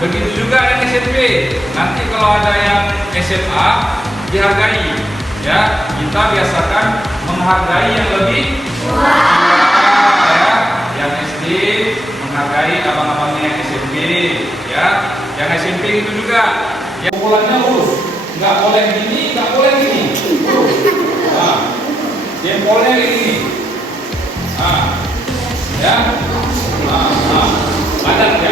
begitu juga yang SMP. Nanti kalau ada yang SMA dihargai, ya kita biasakan menghargai yang lebih tua, ya. Yang SD menghargai abang-abangnya yang SMP, ya. Yang SMP itu juga, yang pukulannya lurus, nggak boleh gini, nggak boleh gini. Nah, jempolnya gini, nah, ya, badan ya.